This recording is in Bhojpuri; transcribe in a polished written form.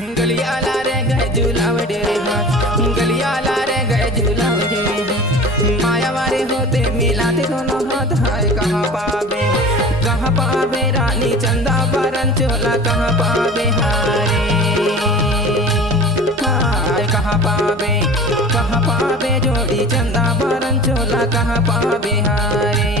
गलिया ला रे गए झूलाव डेरे हाथ, गलिया ला रे गए झूलाव डेरे हाथ। माया वारे होते मिलाते दोनों हाथ, हाय कहाँ पावे रानी चंदा बरन चोला, कहाँ पावे हारे हाय कहाँ पावे जोड़ी चंदा बरन चोला, कहाँ पावे हारे।